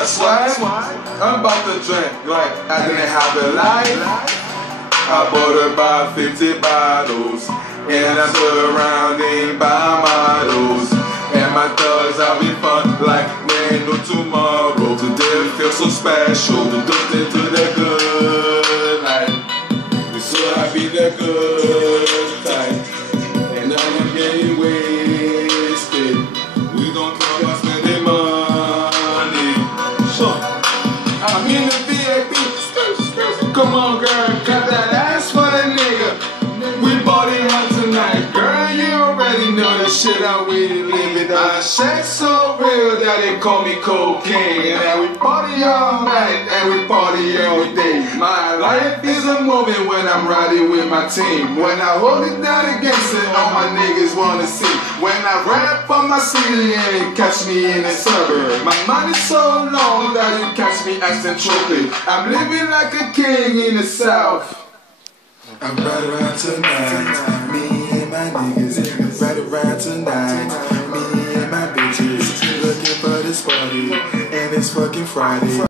That's why I'm about to drink like I didn't have a life. I bought about 50 bottles, and I'm surrounded by models. And my thugs, I'll be fun like there ain't no tomorrow. Today feels so special, to dip into the good life. So I be the good type, and I'm getting wasted. We don't talk about spending money. So I'm in the VIP. Come on, girl, got that ass for the nigga. We party out tonight, girl. You already know the shit I really live it. My sex so real that they call me cocaine. And we party all night and we party every day. My life is a movie when I'm riding with my team. When I hold it down against it, all my niggas wanna see. When I rap for my city and catch me in the suburb. My money's so long that you catch me acting trophy. I'm living like a king in the South. I'm right around tonight, me and my niggas. Right around tonight, me and my bitches. Looking for this party, and it's fucking Friday.